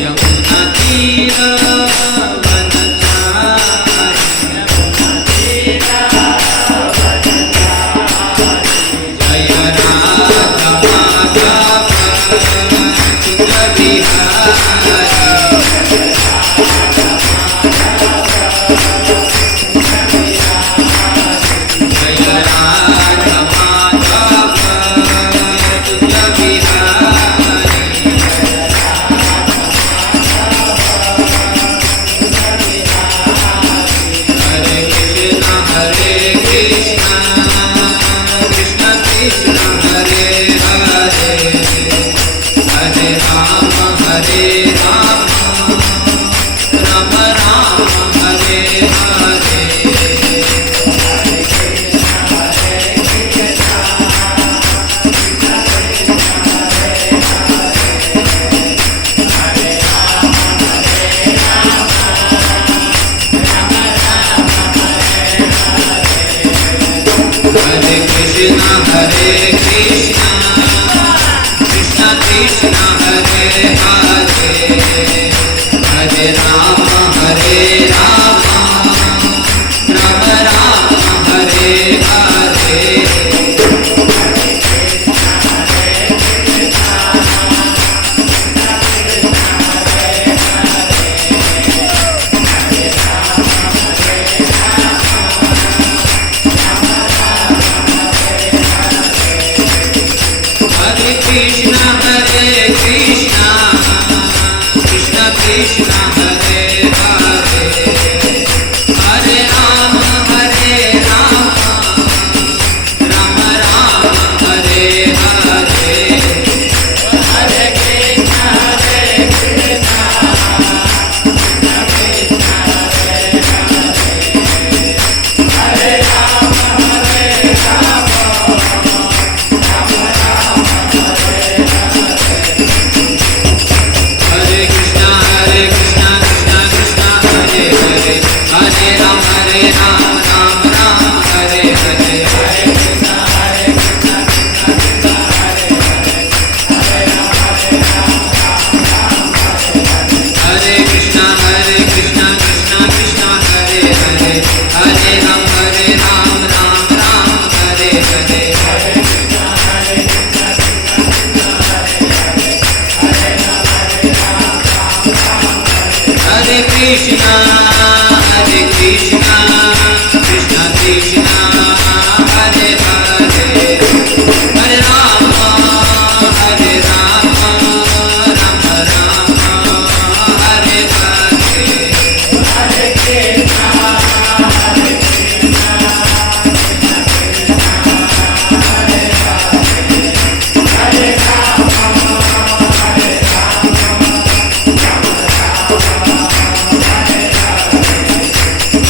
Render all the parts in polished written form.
यमुना तीर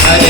Hare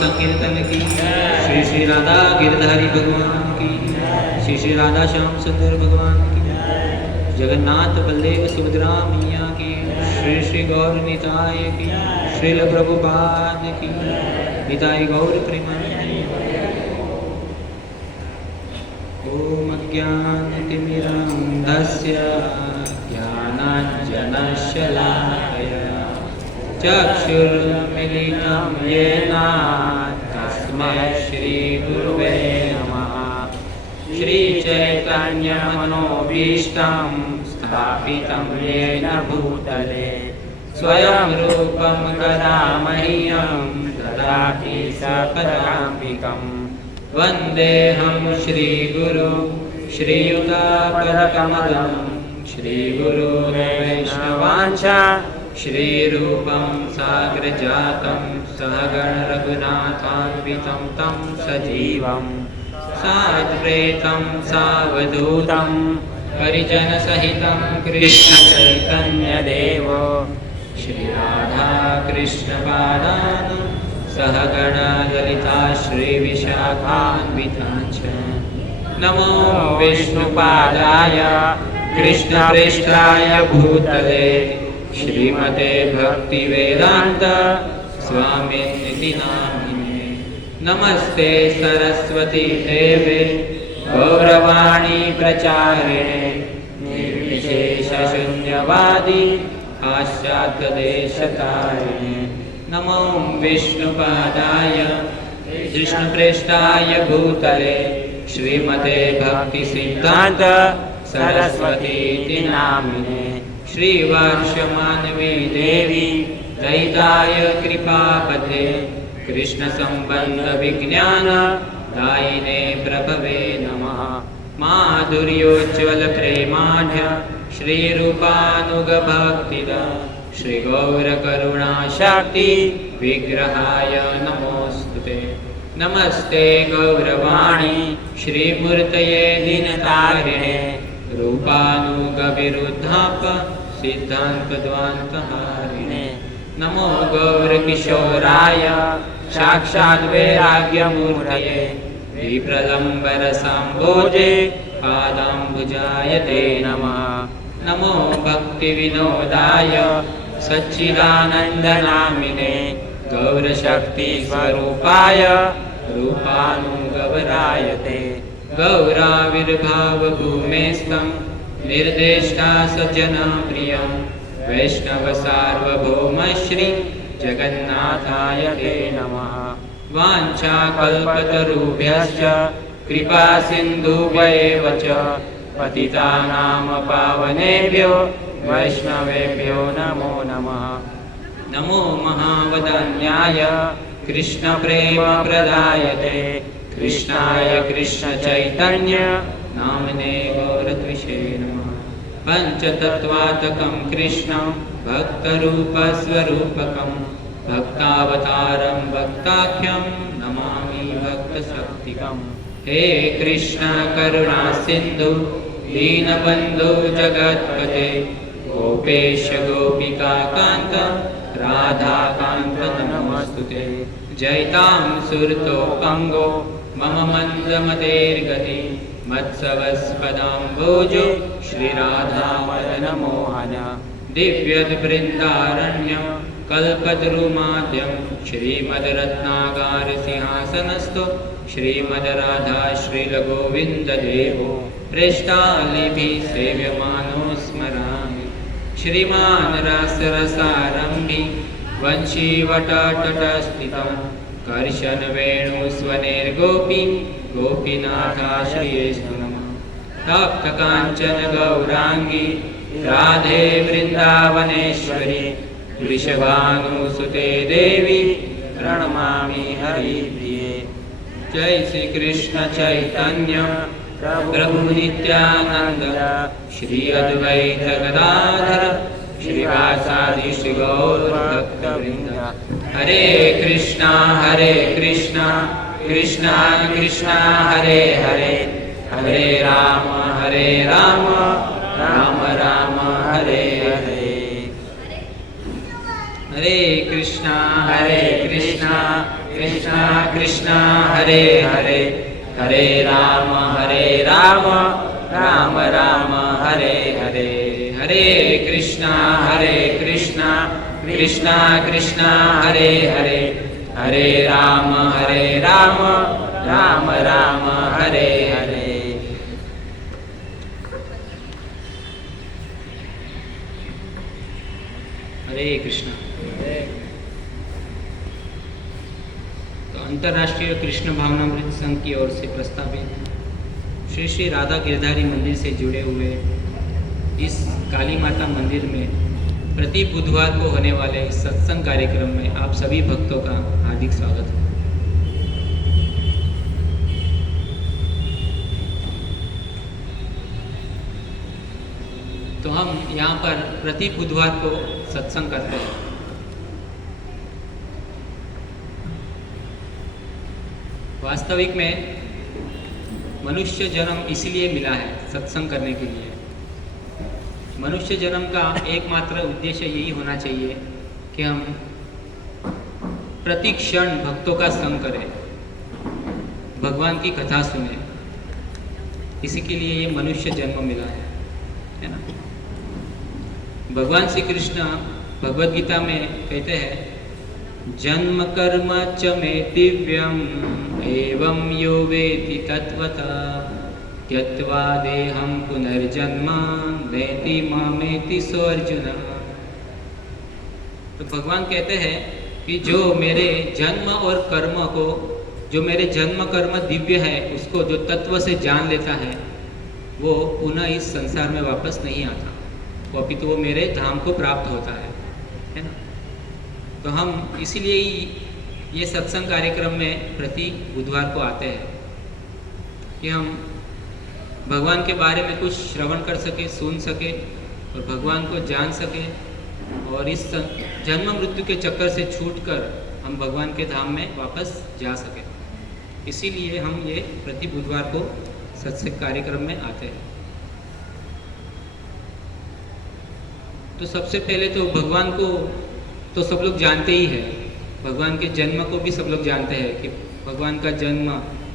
संकीर्तन की श्री श्री राधा गिरधारी भगवान की श्री श्री राधा श्याम सुंदर भगवान की जगन्नाथ बलदेव सुभद्रा मैया की श्री श्री गौर निताय की श्रील प्रभुपाद की निताय गौर प्रेमानंद। ओम अज्ञानतिमिरान्धस्य ज्ञानाञ्जनशलाकया चक्षुर्मिलितं येन तस्मै श्रीगुरुवे नमः। श्रीचैतन्यमनोभीष्टं स्थापितं येन भूतले स्वयं रूपं कदा मह्यं ददाति सपदाम्बिकं। वन्देऽहं श्रीगुरु श्रीयुतापदकमलं श्रीगुरुर्वैष्णवांश्च श्रीरूपं साग्रजातं सहगण रघुनाथान्वितं तं सजीवं साद्वैतं सावधूतं परिजनसहितं कृष्णचैतन्यदेव श्रीराधा कृष्णपादान् सहगण ललिता श्रीविशाखान्वितांश्च। नमो विष्णुपादाय कृष्णप्रेष्ठाय भूतले श्रीमते भक्तिवेदांत स्वामिनिति नामिने। नमस्ते सरस्वती देवे गौरवाणी प्रचारिणे निर्विशेषशून्यवादी पाश्चात्यदेशतारिणे। नमो विष्णुपादाय कृष्णप्रेष्ठाय भूतले श्रीमते भक्तिसिद्धान्त सरस्वतीति नामिने। श्रीवर्षमानवी देवी दयिताय कृपापते कृष्णसम्बन्धविज्ञान दायिने प्रभवे नमः। माधुर्योज्ज्वलप्रेमाढ्य श्रीरूपानुगभक्तिद श्रीगौरकरुणाशक्ति विग्रहाय नमोऽस्तुते। नमस्ते गौरवाणी श्रीमूर्तये दीनतारिणे रूपानुगविरुद्धाप सिद्धान्तद्वान्तहारिणे। नमो गौरकिशोराय साक्षात् वैराग्यमूर्तये विप्रलम्बरसाम्भोजे पादाम्बुजाय ते नमः। नमो भक्तिविनोदाय सच्चिदानन्दनामिने गौरशक्तिस्वरूपाय रूपानुगवराय ते। गौराविर्भावभूमेस्तं निर्देष्टा सज्जनप्रियं वैष्णवसार्वभौम श्री जगन्नाथाय ते नमः। वाञ्छाकल्पतरुभ्यश्च कृपासिन्धुभ्येव च पतितानां पावनेभ्यो वैष्णवेभ्यो नमो नमः। नमो महावदन्याय कृष्णप्रेमप्रदायते कृष्णाय कृष्णचैतन्य नामने गौरद्विषे नमः। पञ्चतत्त्वात्मकं कृष्णं भक्तरूपस्वरूपकं भक्तावतारं भक्ताख्यं नमामि भक्तशक्तिकम्। हे कृष्ण करुणा सिन्धु दीनबन्धु जगत्पते गोपेश गोपिका कान्त राधाकान्त नमोऽस्तुते। जयतां सुरतोपङ्गो मम मन्दमतेर्गति मत्सवस्पदाम्बोजो श्रीराधामदनमोहन। दिव्यद्वृन्दारण्यं कल्पतरुमाद्यं श्रीमद्रत्नागारसिंहासनस्थो श्रीमद्राधा श्रीलगोविन्ददेवो प्रेष्ठालिभिः सेव्यमानो स्मरामि। श्रीमान् रासरसारम्भि वंशीवटतटस्थितं कर्शनवेणुस्वनेर्गोपी गोपीनाथाश्रियेषु नमः। तप्त कांचन गौरांगी राधे वृंदावनेश्वरी वृषभानुसुते देवी प्रणमामि हरिप्रिये। जय श्री कृष्ण चैतन्य प्रभु नित्यानंद श्री अद्वैत गदाधर श्रीवासादि श्री गौर भक्तवृंद। हरे कृष्णा कृष्णा कृष्णा हरे हरे, हरे राम राम राम हरे हरे। हरे कृष्णा कृष्णा कृष्णा हरे हरे, हरे राम राम राम हरे हरे। हरे कृष्णा कृष्णा कृष्णा हरे हरे, हरे राम राम राम हरे हरे। हरे कृष्णा। तो अंतर्राष्ट्रीय कृष्ण भावनामृत संघ की ओर से प्रस्तावित श्री श्री राधा गिरधारी मंदिर से जुड़े हुए इस काली माता मंदिर में प्रति बुधवार को होने वाले इस सत्संग कार्यक्रम में आप सभी भक्तों का हार्दिक स्वागत है। तो हम यहाँ पर प्रति बुधवार को सत्संग करते हैं। वास्तविक में मनुष्य जन्म इसलिए मिला है सत्संग करने के लिए। मनुष्य जन्म का एकमात्र उद्देश्य यही होना चाहिए कि हम प्रति क्षण भक्तों का संग करें, भगवान की कथा सुने। इसी के लिए ये मनुष्य जन्म मिला है ना। भगवान श्री कृष्ण भगवद गीता में कहते हैं, जन्म कर्म च मे दिव्यम एवं यो वेति तत्वतः त्यक्त्वा देहं पुनर्जन्म नैति मामेति सो अर्जुन। तो भगवान कहते हैं कि जो मेरे जन्म और कर्म को, जो मेरे जन्म कर्म दिव्य है, उसको जो तत्व से जान लेता है वो पुनः इस संसार में वापस नहीं आता, वो अपितु वो मेरे धाम को प्राप्त होता है ना। तो हम इसीलिए ही ये सत्संग कार्यक्रम में प्रति बुधवार को आते हैं कि हम भगवान के बारे में कुछ श्रवण कर सके, सुन सके और भगवान को जान सके, और इस जन्म मृत्यु के चक्कर से छूटकर हम भगवान के धाम में वापस जा सके। इसीलिए हम ये प्रति बुधवार को सत्संग कार्यक्रम में आते हैं। तो सबसे पहले तो भगवान को तो सब लोग जानते ही हैं, भगवान के जन्म को भी सब लोग जानते हैं कि भगवान का जन्म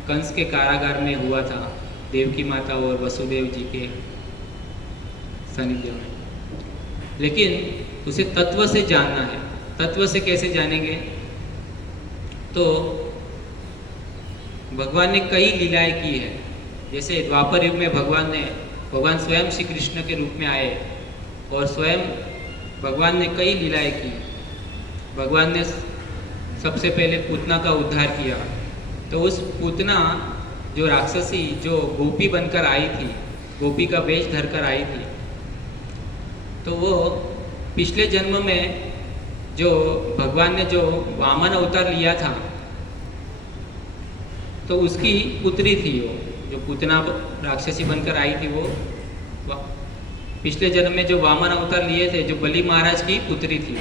कंस के कारागार में हुआ था, देवकी माता और वसुदेव जी के सानिध्य में। लेकिन उसे तत्व से जानना है। तत्व से कैसे जानेंगे? तो भगवान ने कई लीलाएं की है। जैसे द्वापर युग में भगवान स्वयं श्री कृष्ण के रूप में आए और स्वयं भगवान ने कई लीलाएं की। भगवान ने सबसे पहले पूतना का उद्धार किया। तो उस पूतना जो राक्षसी, जो गोपी बनकर आई थी, गोपी का वेश धरकर आई थी, तो वो पिछले जन्म में जो भगवान ने जो वामन अवतार लिया था, तो उसकी पुत्री थी वो, जो पूतना राक्षसी बनकर आई थी। वो पिछले जन्म में जो वामन अवतार लिए थे, जो बलि महाराज की पुत्री थी।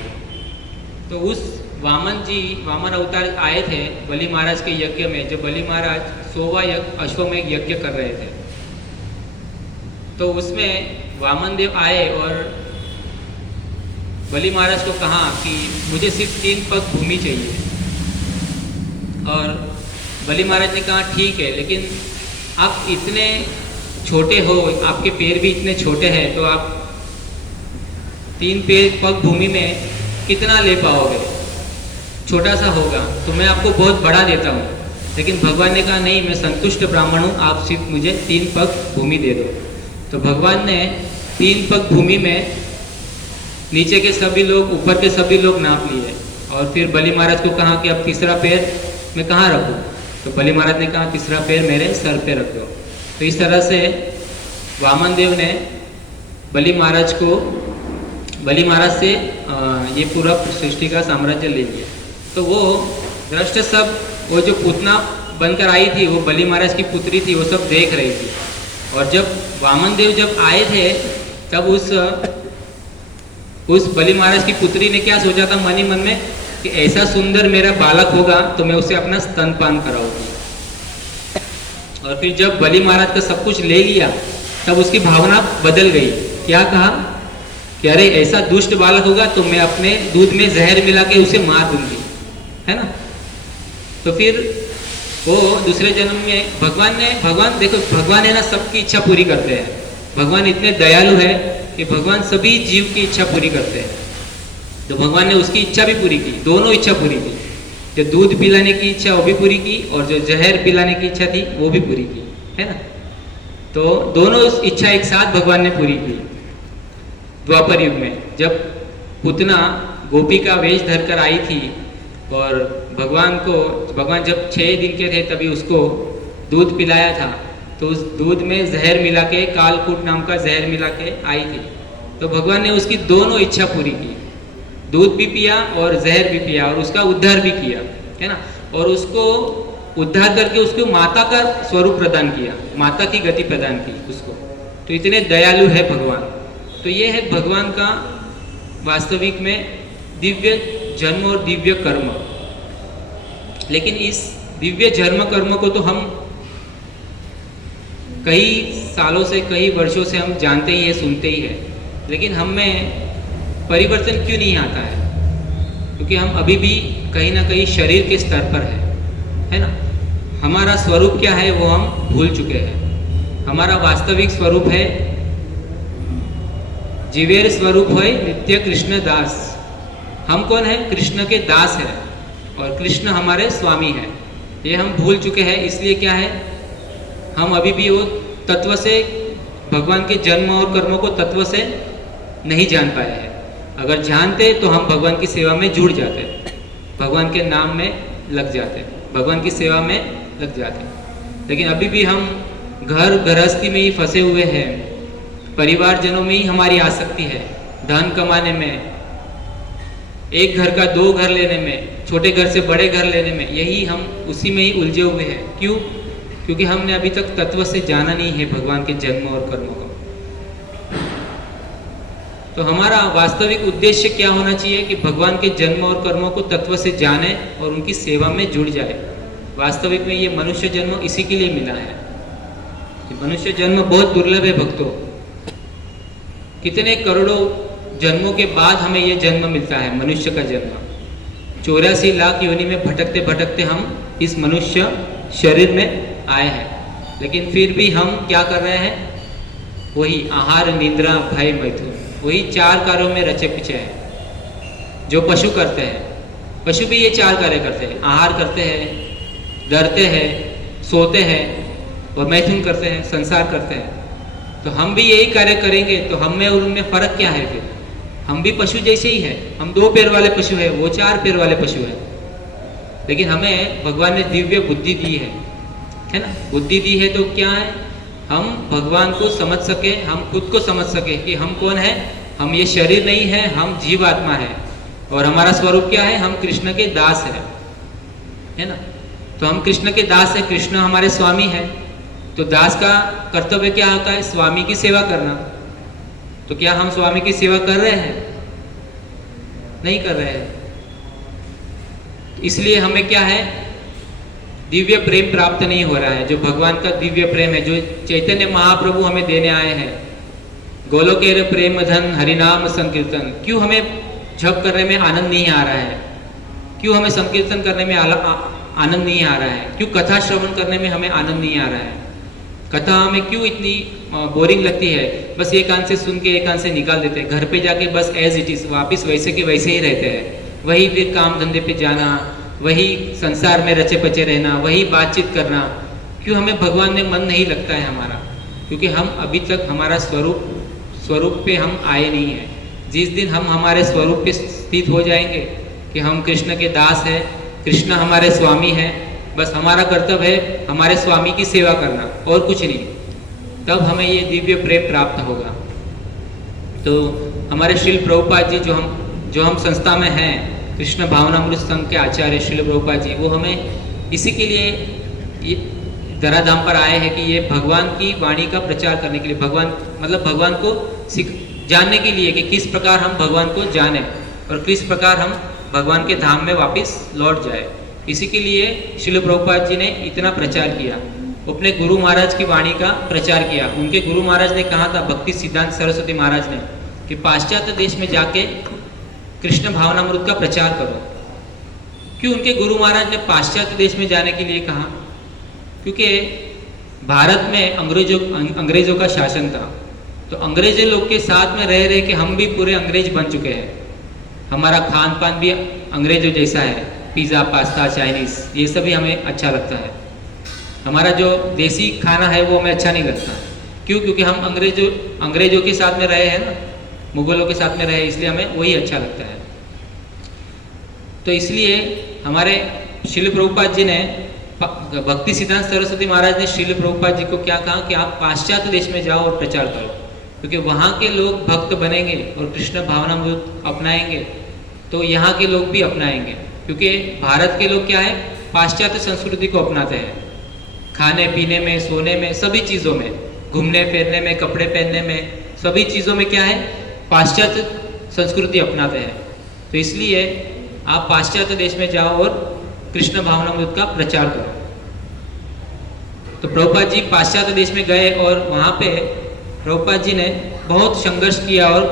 तो उस वामन अवतार आए थे बलि महाराज के यज्ञ में, जो बलि महाराज 100वां अश्वमेध यज्ञ कर रहे थे। तो उसमें वामन देव आए और बलि महाराज को कहा कि मुझे सिर्फ 3 पग भूमि चाहिए। और बलि महाराज ने कहा ठीक है, लेकिन आप इतने छोटे हो, आपके पैर भी इतने छोटे हैं, तो आप 3 पग भूमि में कितना ले पाओगे? छोटा सा होगा, तो मैं आपको बहुत बड़ा देता हूँ। लेकिन भगवान ने कहा नहीं, मैं संतुष्ट ब्राह्मण हूँ, आप सिर्फ मुझे 3 पग भूमि दे दो। तो भगवान ने 3 पग भूमि में नीचे के सभी लोग, ऊपर के सभी लोग नाप लिए। और फिर बलि महाराज को कहा कि अब तीसरा पैर मैं कहाँ रखूँ? तो बलि महाराज ने कहा तीसरा पैर मेरे सर पे रख दो। तो इस तरह से वामन देव ने बलि महाराज से ये पूरा सृष्टि का साम्राज्य ले लिया। तो वो दृष्ट सब, वो जो पूतना बनकर आई थी, वो बलि महाराज की पुत्री थी, वो सब देख रही थी। और जब वामन देव जब आए थे, तब उस बलि महाराज की पुत्री ने क्या सोचा था मन ही मन में कि ऐसा सुंदर मेरा बालक होगा तो मैं उसे अपना स्तनपान कराऊंगी। और फिर जब बलि महाराज का सब कुछ ले लिया, तब उसकी भावना बदल गई। क्या कहा कि अरे ऐसा दुष्ट बालक होगा तो मैं अपने दूध में जहर मिला के उसे मार दूंगी, है ना। तो फिर वो दूसरे जन्म में भगवान देखो, भगवान है ना सबकी इच्छा पूरी करते हैं। भगवान इतने दयालु है कि भगवान सभी जीव की इच्छा पूरी करते हैं। तो भगवान ने उसकी इच्छा भी पूरी की, दोनों इच्छा पूरी की। जो दूध पिलाने की इच्छा वो भी पूरी की, और जो जहर पिलाने की इच्छा थी वो भी पूरी की, है ना। तो दोनों इच्छा एक साथ भगवान ने पूरी की। द्वापर युग में जब पूतना गोपी का वेश धरकर आई थी, और भगवान जब 6 दिन के थे तभी उसको दूध पिलाया था, तो उस दूध में जहर मिला के, कालकूट नाम का जहर मिला के आई थी। तो भगवान ने उसकी दोनों इच्छा पूरी की, दूध भी पिया और जहर भी पिया, और उसका उद्धार भी किया, है ना। और उसको उद्धार करके उसको माता का स्वरूप प्रदान किया, माता की गति प्रदान की उसको। तो इतने दयालु है भगवान। तो ये है भगवान का वास्तविक में दिव्य जन्म और दिव्य कर्म। लेकिन इस दिव्य जन्म कर्म को तो हम कई सालों से, कई वर्षों से हम जानते ही है, सुनते ही है, लेकिन हम में परिवर्तन क्यों नहीं आता है? क्योंकि हम अभी भी कहीं ना कहीं शरीर के स्तर पर है ना। हमारा स्वरूप क्या है वो हम भूल चुके हैं। हमारा वास्तविक स्वरूप है जीवेर स्वरूप है नित्य कृष्ण दास। हम कौन है? कृष्ण के दास है, और कृष्ण हमारे स्वामी है। ये हम भूल चुके हैं। इसलिए क्या है, हम अभी भी वो तत्व से, भगवान के जन्म और कर्मों को तत्व से नहीं जान पाए हैं। अगर जानते तो हम भगवान की सेवा में जुड़ जाते, भगवान के नाम में लग जाते, भगवान की सेवा में लग जाते। लेकिन अभी भी हम घर गृहस्थी में ही फंसे हुए हैं, परिवारजनों में ही हमारी आसक्ति है, धन कमाने में, एक घर का 2 घर लेने में, छोटे घर से बड़े घर लेने में, यही हम उसी में ही उलझे हुए हैं। क्यों? क्योंकि हमने अभी तक तत्व से जाना नहीं है भगवान के जन्म और कर्मों को। तो हमारा वास्तविक उद्देश्य क्या होना चाहिए कि भगवान के जन्म और कर्मों को तत्व से जाने और उनकी सेवा में जुड़ जाए। वास्तविक में ये मनुष्य जन्म इसी के लिए मिला है। मनुष्य जन्म बहुत दुर्लभ है भक्तों। कितने करोड़ों जन्मों के बाद हमें ये जन्म मिलता है, मनुष्य का जन्म। 84 लाख योनि में भटकते भटकते हम इस मनुष्य शरीर में आए हैं। लेकिन फिर भी हम क्या कर रहे हैं? वही आहार, निद्रा, भय, मैथुन, वही 4 कार्यों में रचे पिछे हैं जो पशु करते हैं। पशु भी ये 4 कार्य करते हैं, आहार करते हैं, डरते हैं, सोते हैं, और मैथुन करते हैं, संसार करते हैं। तो हम भी यही कार्य करेंगे तो हम में और उनमें फर्क क्या है? फिर हम भी पशु जैसे ही है। हम 2 पैर वाले पशु है, वो 4 पैर वाले पशु है। लेकिन हमें भगवान ने दिव्य बुद्धि दी है ना। बुद्धि दी है तो क्या है, हम भगवान को समझ सके, हम खुद को समझ सके कि हम कौन है। हम ये शरीर नहीं है, हम जीवात्मा है, और हमारा स्वरूप क्या है? हम कृष्ण के दास है ना। तो हम कृष्ण के दास है, कृष्ण हमारे स्वामी है। तो दास का कर्तव्य क्या होता है? स्वामी की सेवा करना। तो क्या हम स्वामी की सेवा कर रहे हैं? नहीं कर रहे हैं। इसलिए हमें क्या है, दिव्य प्रेम प्राप्त नहीं हो रहा है। जो भगवान का दिव्य प्रेम है, जो चैतन्य महाप्रभु हमें देने आए हैं, गोलोकेर प्रेम धन हरिनाम संकीर्तन। क्यों हमें जप करने में आनंद नहीं आ रहा है? क्यों हमें संकीर्तन करने में आनंद नहीं आ रहा है? क्यों कथा श्रवण करने में हमें आनंद नहीं आ रहा है? कथा हमें क्यों इतनी बोरिंग लगती है? बस एक कान से सुन के एक कान से निकाल देते हैं। घर पे जाके बस एज इट इज वापिस वैसे के वैसे ही रहते हैं। वही फिर काम धंधे पे जाना, वही संसार में रचे पचे रहना, वही बातचीत करना। क्यों हमें भगवान में मन नहीं लगता है हमारा? क्योंकि हम अभी तक हमारा स्वरूप पे हम आए नहीं हैं। जिस दिन हम हमारे स्वरूप पे स्थित हो जाएंगे कि हम कृष्ण के दास हैं, कृष्ण हमारे स्वामी हैं, बस हमारा कर्तव्य है हमारे स्वामी की सेवा करना और कुछ नहीं, तब हमें ये दिव्य प्रेम प्राप्त होगा। तो हमारे श्रील प्रभुपाद जी जो हम संस्था में हैं, कृष्ण भावनामृत संघ के आचार्य श्रील प्रभुपाद जी, वो हमें इसी के लिए ये धराधाम पर आए हैं कि ये भगवान की वाणी का प्रचार करने के लिए, भगवान को जानने के लिए कि किस प्रकार हम भगवान को जाने और किस प्रकार हम भगवान के धाम में वापस लौट जाए। इसी के लिए श्रील प्रभुपाद जी ने इतना प्रचार किया, अपने गुरु महाराज की वाणी का प्रचार किया। उनके गुरु महाराज ने कहा था, भक्ति सिद्धांत सरस्वती महाराज ने, कि पाश्चात्य देश में जाके कृष्ण भावनामृत का प्रचार करो। क्यों उनके गुरु महाराज ने पाश्चात्य देश में जाने के लिए कहा? क्योंकि भारत में अंग्रेजों का शासन था, तो अंग्रेजों लोग के साथ में रह के हम भी पूरे अंग्रेज बन चुके हैं। हमारा खान पान भी अंग्रेजों जैसा है, पिज़्ज़ा, पास्ता, चाइनीज़, ये सभी हमें अच्छा लगता है। हमारा जो देसी खाना है वो हमें अच्छा नहीं लगता। क्यों? क्योंकि हम अंग्रेजों के साथ में रहे हैं ना, मुगलों के साथ में रहे, इसलिए हमें वही अच्छा लगता है। तो इसलिए हमारे श्रील प्रभुपाद जी ने, भक्ति सिद्धांत सरस्वती महाराज ने श्रील प्रभुपाद जी को क्या कहा कि आप पाश्चात्य देश में जाओ और प्रचार करो, क्योंकि वहाँ के लोग भक्त बनेंगे और कृष्ण भावनामृत अपनाएंगे तो यहाँ के लोग भी अपनाएंगे। क्योंकि भारत के लोग क्या है, पाश्चात्य संस्कृति को अपनाते हैं, खाने पीने में, सोने में, सभी चीज़ों में, घूमने फिरने में, कपड़े पहनने में, सभी चीज़ों में क्या है, पाश्चात्य संस्कृति अपनाते हैं। तो इसलिए आप पाश्चात्य देश में जाओ और कृष्ण भावनामृत का प्रचार करो। तो प्रभुपाद जी पाश्चात्य देश में गए और वहाँ पे प्रभुपाद जी ने बहुत संघर्ष किया और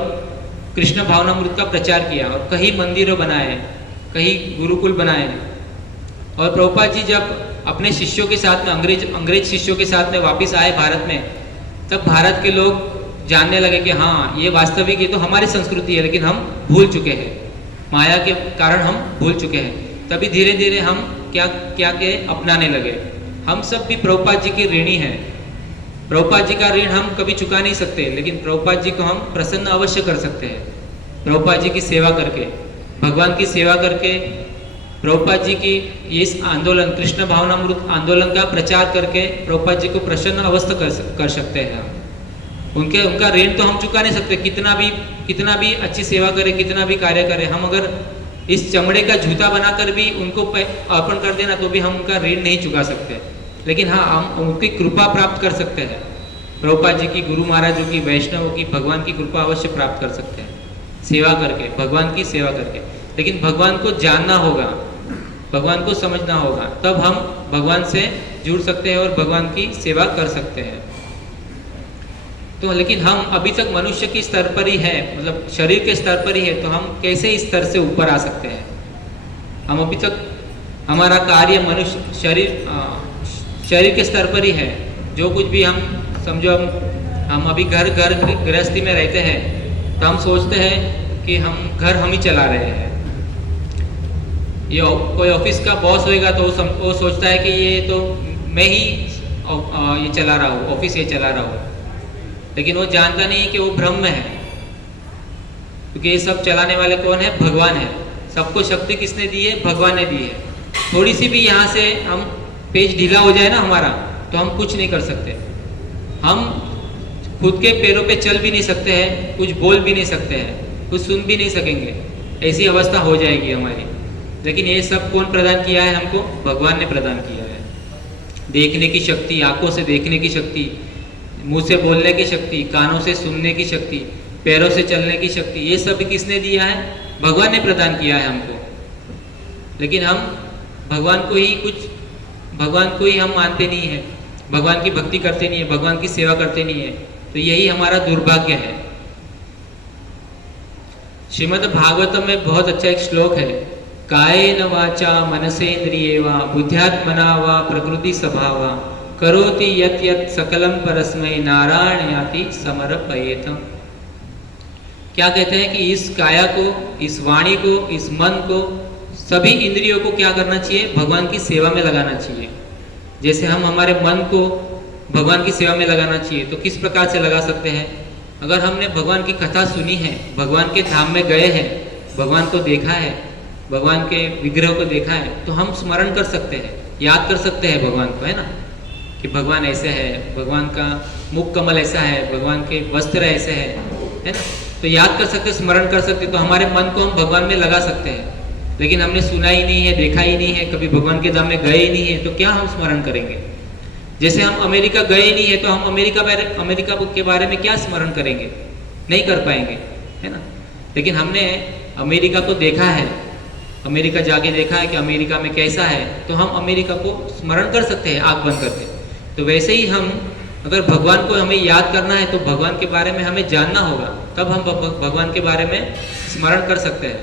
कृष्ण भावनामृत का प्रचार किया और कई मंदिरों बनाए, कई गुरुकुल बनाए। और प्रभुपाद जी जब अपने शिष्यों के साथ में, अंग्रेज शिष्यों के साथ में वापस आए भारत में, तब भारत के लोग जानने लगे कि हाँ, ये वास्तविक, ये तो हमारी संस्कृति है, लेकिन हम भूल चुके हैं, माया के कारण हम भूल चुके हैं। तभी धीरे धीरे हम क्या के अपनाने लगे। हम सब भी प्रभुपाद जी के ऋणी हैं। प्रभुपाद जी का ऋण हम कभी चुका नहीं सकते, लेकिन प्रभुपाद जी को हम प्रसन्न अवश्य कर सकते हैं। प्रभुपाद जी की सेवा करके, भगवान की सेवा करके, प्रभुपाद जी की इस आंदोलन, कृष्ण भावनामृत आंदोलन का प्रचार करके प्रभुपाद जी को प्रसन्न अवस्था कर सकते हैं हम। उनका ऋण तो हम चुका नहीं सकते, कितना भी अच्छी सेवा करें, कितना भी कार्य करें, हम अगर इस चमड़े का जूता बनाकर भी उनको अर्पण कर देना तो भी हम उनका ऋण नहीं चुका सकते। लेकिन हाँ, हम उनकी कृपा प्राप्त कर सकते हैं। प्रभुपाद जी की, गुरु महाराजों की, वैष्णवों की, भगवान की कृपा अवश्य प्राप्त कर सकते हैं सेवा करके, भगवान की सेवा करके। लेकिन भगवान को जानना होगा, भगवान को समझना होगा, तब हम भगवान से जुड़ सकते हैं और भगवान की सेवा कर सकते हैं। तो लेकिन हम अभी तक मनुष्य के स्तर पर ही है, मतलब शरीर के स्तर पर ही है, तो हम कैसे इस स्तर से ऊपर आ सकते हैं? हम अभी तक, हमारा कार्य मनुष्य शरीर के स्तर पर ही है। जो कुछ भी हम समझो, हम अभी घर गृहस्थी में रहते हैं तो हम सोचते हैं कि हम ही चला रहे हैं। ये कोई ऑफिस का बॉस होएगा तो वो सोचता है कि ये तो मैं ही ये चला रहा हूँ, ऑफिस ये चला रहा हूँ, लेकिन वो जानता नहीं कि वो भ्रम में है। क्योंकि ये सब चलाने वाले कौन है? भगवान है। सबको शक्ति किसने दी है? भगवान ने दी है। थोड़ी सी भी यहाँ से हम पेज ढीला हो जाए ना हमारा, तो हम कुछ नहीं कर सकते। हम खुद के पैरों पे चल भी नहीं सकते हैं, कुछ बोल भी नहीं सकते हैं, कुछ सुन भी नहीं सकेंगे, ऐसी अवस्था हो जाएगी हमारी। लेकिन ये सब कौन प्रदान किया है हमको? भगवान ने प्रदान किया है। देखने की शक्ति, आंखों से देखने की शक्ति, मुंह से बोलने की शक्ति, कानों से सुनने की शक्ति, पैरों से चलने की शक्ति, ये सब किसने दिया है? भगवान ने प्रदान किया है हमको। लेकिन हम भगवान को ही हम मानते नहीं है, भगवान की भक्ति करते नहीं है, भगवान की सेवा करते नहीं है। तो यही हमारा दुर्भाग्य है। श्रीमद् भागवतम में बहुत अच्छा एक श्लोक है, कायेन वाचा मनसेन्द्रियेवा बुद्ध्यात्मना वा प्रकृति स्वभावा करोति यत् यत् सकलम परस्मै नारायणाति समर्पयेतम्। क्या कहते हैं कि इस काया को, इस वाणी को, इस मन को, सभी इंद्रियों को क्या करना चाहिए? भगवान की सेवा में लगाना चाहिए। जैसे हम हमारे मन को भगवान की सेवा में लगाना चाहिए, तो किस प्रकार से लगा सकते हैं? अगर हमने भगवान की कथा सुनी है, भगवान के धाम में गए हैं, भगवान को देखा है, भगवान के विग्रह को देखा है, तो हम स्मरण कर सकते हैं, याद कर सकते हैं भगवान को, है ना, कि भगवान ऐसे है, भगवान का मुख कमल ऐसा है, भगवान के वस्त्र ऐसे है ना, तो याद कर सकते, स्मरण कर सकते, तो हमारे मन को हम भगवान में लगा सकते हैं। लेकिन हमने सुना ही नहीं है, देखा ही नहीं है, कभी भगवान के धाम में गए ही नहीं है, तो क्या हम स्मरण करेंगे? जैसे हम अमेरिका गए ही नहीं है, तो हम अमेरिका के बारे में क्या स्मरण करेंगे? नहीं कर पाएंगे, है ना। लेकिन हमने अमेरिका को देखा है, अमेरिका जाके देखा है कि अमेरिका में कैसा है, तो हम अमेरिका को स्मरण कर सकते हैं आँख बंद करके। तो वैसे ही हम, अगर भगवान को हमें याद करना है तो भगवान के बारे में हमें जानना होगा, तब हम भगवान के बारे में स्मरण कर सकते हैं।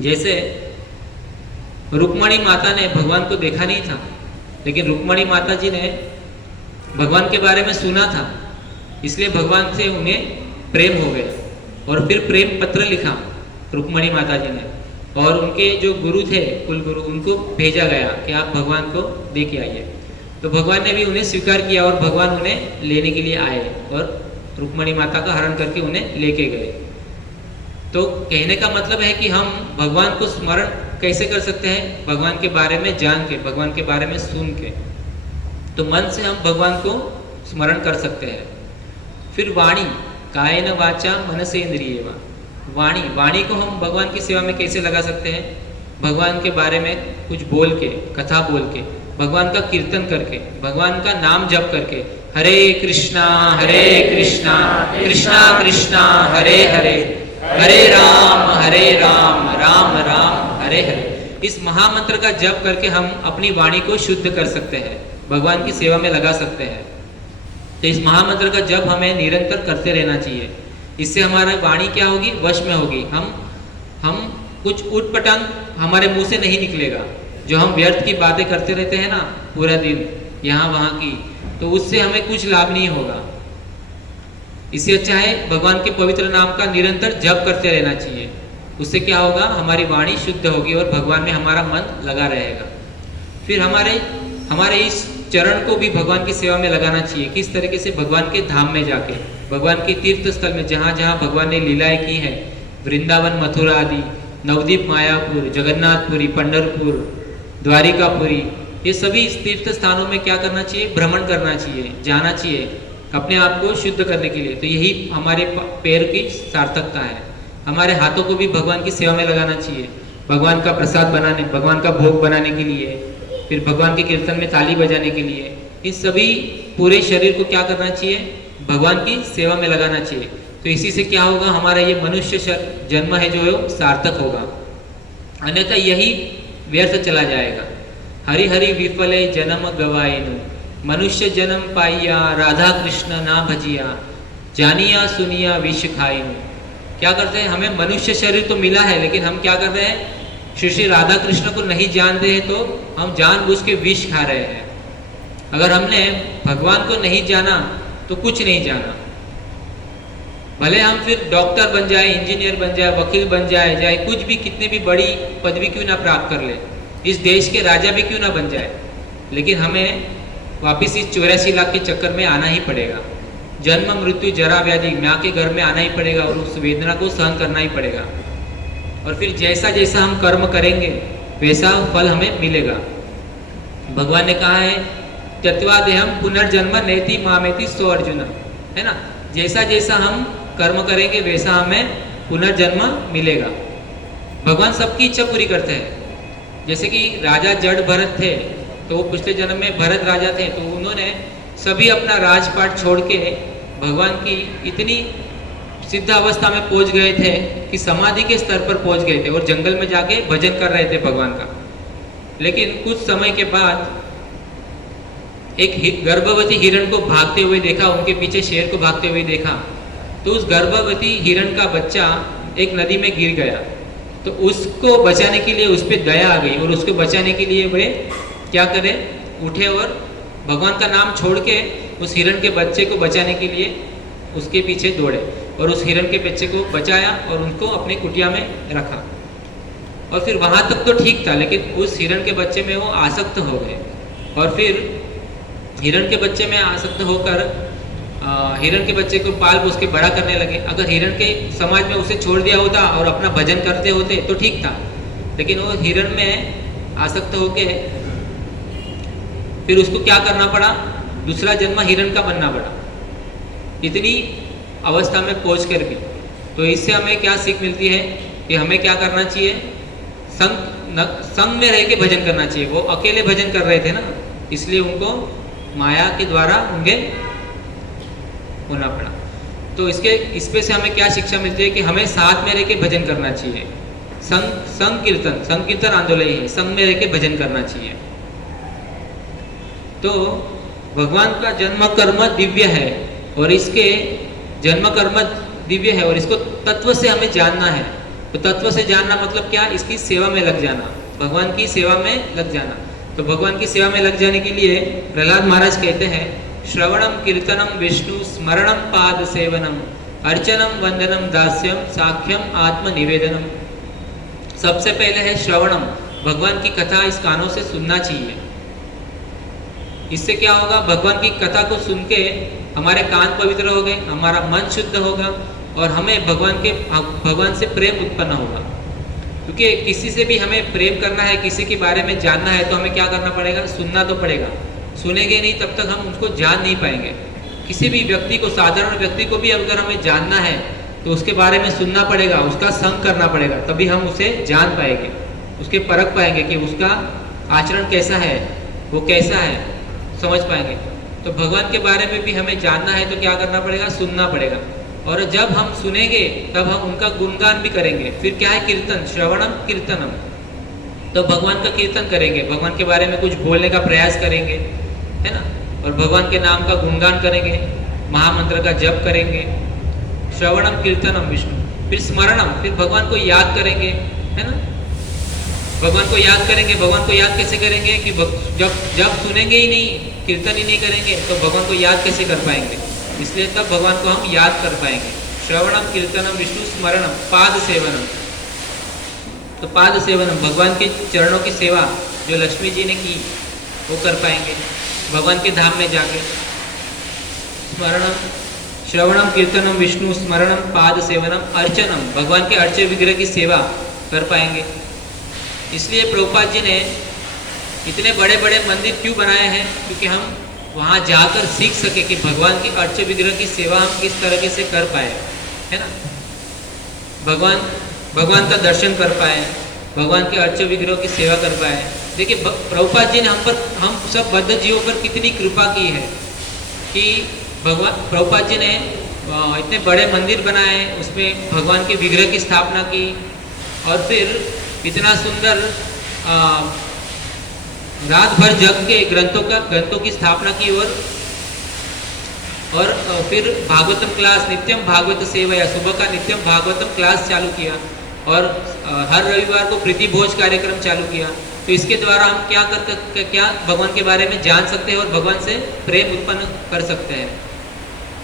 जैसे रुक्मणी माता ने भगवान को देखा नहीं था, लेकिन रुक्मणी माता जी ने भगवान के बारे में सुना था, इसलिए भगवान से उन्हें प्रेम हो गया और फिर प्रेम पत्र लिखा रुक्मणी माता जी ने, और उनके जो गुरु थे, कुल गुरु, उनको भेजा गया कि आप भगवान को दे के आइए। तो भगवान ने भी उन्हें स्वीकार किया और भगवान उन्हें लेने के लिए आए और रुक्मणी माता का हरण करके उन्हें लेके गए। तो कहने का मतलब है कि हम भगवान को स्मरण कैसे कर सकते हैं? भगवान के बारे में जान के, भगवान के बारे में सुन के। तो मन से हम भगवान को स्मरण कर सकते हैं। फिर वाणी, कायेन वाचा मनसेन्द्रियेवा, वाणी को हम भगवान की सेवा में कैसे लगा सकते हैं? भगवान के बारे में कुछ बोल के, कथा बोल के, भगवान का कीर्तन करके, भगवान का नाम जप करके, हरे कृष्णा कृष्णा कृष्णा हरे हरे, हरे राम राम राम हरे हरे, इस महामंत्र का जप करके हम अपनी वाणी को शुद्ध कर सकते हैं, भगवान की सेवा में लगा सकते हैं। तो इस महामंत्र का जप हमें निरंतर करते रहना चाहिए। इससे हमारा वाणी क्या होगी? वश में होगी। हम कुछ उटपटांग हमारे मुंह से नहीं निकलेगा। जो हम व्यर्थ की बातें करते रहते हैं ना पूरा दिन, यहाँ वहाँ की, तो उससे हमें कुछ लाभ नहीं होगा। इससे अच्छा है भगवान के पवित्र नाम का निरंतर जप करते रहना चाहिए। उससे क्या होगा? हमारी वाणी शुद्ध होगी और भगवान में हमारा मन लगा रहेगा। फिर हमारे इस चरण को भी भगवान की सेवा में लगाना चाहिए। किस तरीके से? भगवान के धाम में जाके, भगवान के तीर्थ स्थल में, जहाँ जहाँ भगवान ने लीलाएं की है, वृंदावन, मथुरा आदि, नवदीप, मायापुर, जगन्नाथपुरी, पंढरपुर, द्वारिकापुरी, ये सभी तीर्थ स्थानों में क्या करना चाहिए? भ्रमण करना चाहिए, जाना चाहिए अपने आप को शुद्ध करने के लिए। तो यही हमारे पैर की सार्थकता है। हमारे हाथों को भी भगवान की सेवा में लगाना चाहिए, भगवान का प्रसाद बनाने, भगवान का भोग बनाने के लिए, फिर भगवान के कीर्तन में ताली बजाने के लिए। इस सभी पूरे शरीर को क्या करना चाहिए? भगवान की सेवा में लगाना चाहिए। तो इसी से क्या होगा? हमारा ये मनुष्य जन्म है जो है सार्थक होगा, अन्यथा यही व्यर्थ चला जाएगा। हरि हरि विफले जन्म गवाइनु, मनुष्य जन्म पाइया, राधा कृष्ण ना भजिया, जानिया सुनिया विष खाइनु। क्या करते हैं? हमें मनुष्य शरीर तो मिला है, लेकिन हम क्या कर रहे हैं? श्री राधा कृष्ण को नहीं जानते हैं, तो हम जानबूझ के विष खा रहे हैं। अगर हमने भगवान को नहीं जाना तो कुछ नहीं जाना। भले हम फिर डॉक्टर बन जाए, इंजीनियर बन जाए, वकील बन जाए, चाहे कुछ भी, कितनी भी बड़ी पदवी क्यों ना प्राप्त कर ले, इस देश के राजा भी क्यों ना बन जाए, लेकिन हमें वापिस इस 84 लाख के चक्कर में आना ही पड़ेगा। जन्म मृत्यु जरा व्याधि, माँ के घर में आना ही पड़ेगा और उस वेदना को सहन करना ही पड़ेगा। और फिर जैसा जैसा हम कर्म करेंगे वैसा फल हमें मिलेगा। भगवान ने कहा है, त्यक्त्वा देहम पुनर्जन्म नेति मामेति सो अर्जुन, है ना। जैसा जैसा हम कर्म करेंगे वैसा हमें पुनर्जन्म मिलेगा। भगवान सबकी इच्छा पूरी करते हैं। जैसे कि राजा जड़ भरत थे, तो वो पिछले जन्म में भरत राजा थे, तो उन्होंने सभी अपना राजपाट छोड़ के भगवान की इतनी सिद्ध अवस्था में पहुंच गए थे कि समाधि के स्तर पर पहुंच गए थे और जंगल में जाके भजन कर रहे थे भगवान का। लेकिन कुछ समय के बाद एक गर्भवती हिरण को भागते हुए देखा, उनके पीछे शेर को भागते हुए देखा, तो उस गर्भवती हिरण का बच्चा एक नदी में गिर गया। तो उसको बचाने के लिए उस पर दया आ गई और उसको बचाने के लिए वे क्या करें? उठे और भगवान का नाम छोड़ के उस हिरण के बच्चे को बचाने के लिए उसके पीछे दौड़े और उस हिरण के बच्चे को बचाया और उनको अपनी कुटिया में रखा। और फिर वहाँ तक तो ठीक था, लेकिन उस हिरण के बच्चे में वो आसक्त हो गए और फिर हिरण के बच्चे में आसक्त होकर हिरण के बच्चे को पाल पोस के बड़ा करने लगे। अगर हिरण के समाज में उसे छोड़ दिया होता और अपना भजन करते होते तो ठीक था, लेकिन वो हिरण में आसक्त होके फिर उसको क्या करना पड़ा, दूसरा जन्म हिरण का बनना पड़ा, इतनी अवस्था में पहुँच कर भी। तो इससे हमें क्या सीख मिलती है कि हमें क्या करना चाहिए, संग में रह के भजन करना चाहिए। वो अकेले भजन कर रहे थे ना, इसलिए उनको माया के द्वारा उनके होना पड़ा। तो इस पे से हमें क्या शिक्षा मिलती है कि हमें साथ में रह के भजन करना चाहिए। संकीर्तन आंदोलन है, संग में रह के भजन करना चाहिए। तो भगवान का जन्म कर्म दिव्य है और इसके जन्म कर्म दिव्य है और इसको तत्व से हमें जानना है। तो तत्व से जानना मतलब क्या, इसकी सेवा में लग जाना, भगवान की सेवा में लग जाना। तो भगवान की सेवा में लग जाने के लिए प्रहलाद महाराज कहते हैं, श्रवणम कीर्तनम विष्णु स्मरणम पाद सेवनम अर्चनम वंदनम दास्यम साख्यम आत्म निवेदनम। सबसे पहले है श्रवणम, भगवान की कथा इस कानों से सुनना चाहिए। इससे क्या होगा, भगवान की कथा को सुन के हमारे कान पवित्र हो गए, हमारा मन शुद्ध होगा और हमें भगवान से प्रेम उत्पन्न होगा। क्योंकि किसी से भी हमें प्रेम करना है, किसी के बारे में जानना है, तो हमें क्या करना पड़ेगा, सुनना तो पड़ेगा। सुनेंगे नहीं तब तक हम उसको जान नहीं पाएंगे। किसी भी व्यक्ति को, साधारण व्यक्ति को भी अगर हमें जानना है तो उसके बारे में सुनना पड़ेगा, उसका संग करना पड़ेगा, तभी हम उसे जान पाएंगे, उसके परख पाएंगे कि उसका आचरण कैसा है, वो कैसा है, समझ पाएंगे। तो भगवान के बारे में भी हमें जानना है तो क्या करना पड़ेगा, सुनना पड़ेगा। और जब हम सुनेंगे तब हम उनका गुणगान भी करेंगे। फिर क्या है, कीर्तन, श्रवणम कीर्तनम। तो भगवान का कीर्तन करेंगे, भगवान के बारे में कुछ बोलने का प्रयास करेंगे, है ना, और भगवान के नाम का गुणगान करेंगे, महामंत्र का जप करेंगे। श्रवणम कीर्तनम विष्णु। फिर स्मरणम, फिर भगवान को याद करेंगे, है ना, भगवान को याद करेंगे। भगवान को याद कैसे करेंगे कि जब सुनेंगे ही नहीं, कीर्तन ही नहीं करेंगे तो भगवान को याद कैसे कर पाएंगे। इसलिए तब भगवान को हम याद कर पाएंगे। श्रवणम कीर्तनम विष्णु स्मरणम पाद सेवनम। तो पाद सेवनम, भगवान के चरणों की सेवा जो लक्ष्मी जी ने की वो कर पाएंगे भगवान के धाम में जाके। स्मरणम, श्रवणम कीर्तनम विष्णु स्मरणम पाद सेवनम अर्चनम, भगवान के अर्चे विग्रह की सेवा कर पाएंगे। इसलिए प्रभुपाद जी ने इतने बड़े बड़े मंदिर क्यों बनाए हैं, क्योंकि हम वहाँ जाकर सीख सके कि भगवान की अर्चे विग्रह की सेवा हम किस तरीके से कर पाए, है ना, भगवान का दर्शन कर पाए, भगवान के अर्चे विग्रह की सेवा कर पाए। देखिए प्रभुपाद जी ने हम सब बद्ध जीवों पर कितनी कृपा की है कि प्रभुपाद जी ने इतने बड़े मंदिर बनाए, उसमें भगवान के विग्रह की स्थापना की और फिर इतना सुंदर रात भर जग के ग्रंथों की स्थापना की और फिर भागवतम क्लास, नित्यम भागवत सेवा, या सुबह का नित्यम भागवतम क्लास चालू किया और हर रविवार को प्रीति भोज कार्यक्रम चालू किया। तो इसके द्वारा हम क्या भगवान के बारे में जान सकते हैं और भगवान से प्रेम उत्पन्न कर सकते हैं।